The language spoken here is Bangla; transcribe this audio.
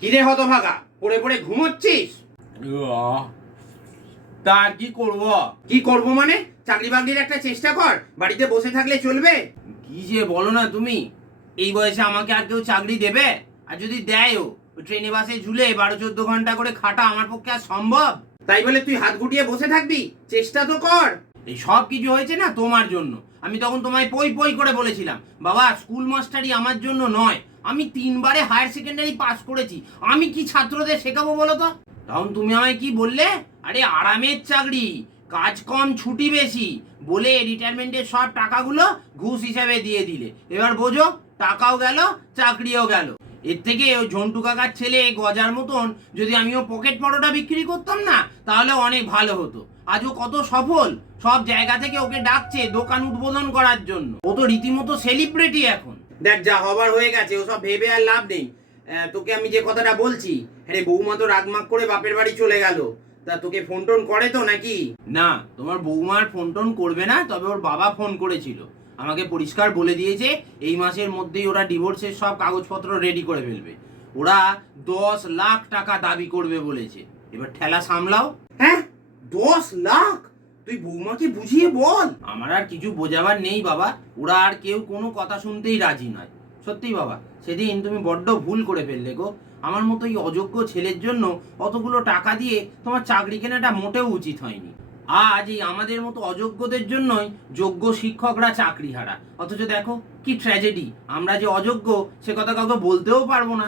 কিরে হতভাগা, পড়ে পড়ে ঘুমোচ্ছিস? তা আর কি করব? কি করব মানে? চাকরি বাকরির একটা চেষ্টা কর, বাড়িতে বসে থাকলে চলবে? কি যে বলো না তুমি, এই বয়সে আমাকে আর কেউ চাকরি দেবে? আর যদি দেয়ও, ট্রেনে বাসে ঝুলে 12-14 ঘন্টা করে খাটা আমার পক্ষে আর সম্ভব? তাই বলে তুই হাত গুটিয়ে বসে থাকবি? চেষ্টা তো কর। এই সব কিছু হয়েছে না তোমার জন্য। আমি তখন তোমায় পই পই করে বলেছিলাম, বাবা স্কুল মাস্টারই আমার জন্য নয়, আমি 3বারে হায়ার সেকেন্ডারি পাস করেছি, আমি কি ছাত্রদের শেখাবো বলো তো? তখন তুমি আমায় কি বললে, আরে আরামের চাকরি, কাজ কম ছুটি বেশি, বলে রিটায়ারমেন্টের সব টাকাগুলো ঘুষ হিসাবে দিয়ে দিলে। এবার বোঝো, টাকাও গেল, চাকরিও গেল। এর থেকে ওই ঝন্টু কাকার ছেলে গজার মতন যদি আমিও পকেট পরোটা বিক্রি করতাম না, তাহলে অনেক ভালো হতো। আজও কত সফল, সব জায়গা থেকে ওকে ডাকছে দোকান উদ্বোধন করার জন্য। ও তো রীতিমতো সেলিব্রিটি এখন। দেখ, যা হবার হয়ে গেছে, ওসব ভেবে আর লাভ নেই। তোকে আমি যে কথাটা বলছি, হ্যাঁ বৌমা তো রাগমাগ করে বাপের বাড়ি চলে গেল। তা তোকে ফোন টোন করে তো নাকি? না, তোমার বৌমার ফোন টোন করবে না, তবে ওর বাবা ফোন করেছিল, আমাকে পরিষ্কার বলে দিয়েছে এই মাসের মধ্যেই ওরা ডিভোর্সের সব কাগজপত্র রেডি করে ফেলবে। ওরা 10 লাখ টাকা দাবি করবে বলেছে। এবার ঠেলা সামলাও। হ্যাঁ, 10 লাখ? তুই বৌমাকে বুঝিয়ে বল। আমার আর কিছু বোঝাবার নেই বাবা, ওরা আর কেউ কোনো কথা শুনতেই রাজি নয়। সত্যি বাবা, সেদিন তুমি বড্ড ভুল করে ফেললে গো। আমার মতো এই অযোগ্য ছেলের জন্য অতগুলো টাকা দিয়ে তোমার চাকরি কেনাটা মোটেও উচিত হয়নি। আজ এই আমাদের মতো অযোগ্যদের জন্যই যোগ্য শিক্ষকরা চাকরি হারা। অথচ দেখো কি ট্র্যাজেডি, আমরা যে অযোগ্য সে কথা কাউকে বলতেও পারবো না।